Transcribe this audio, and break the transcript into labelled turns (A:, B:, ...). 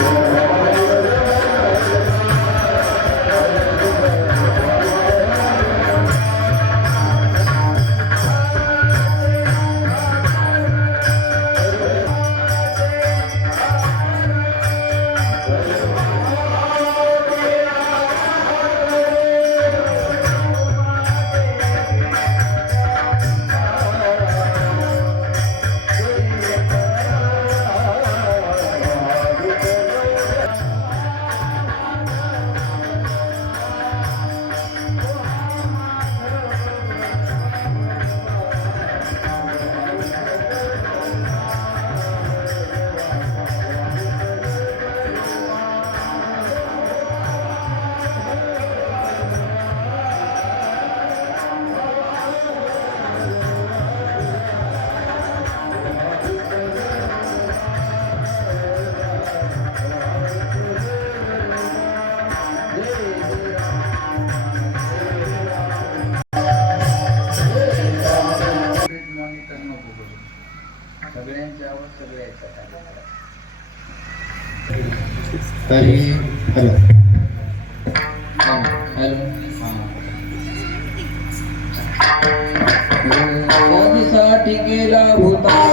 A: Thank you. सगळ्यांच्या सगळ्यांच्या
B: तरी हॅलो.
A: हॅलो यासाठी केला होता?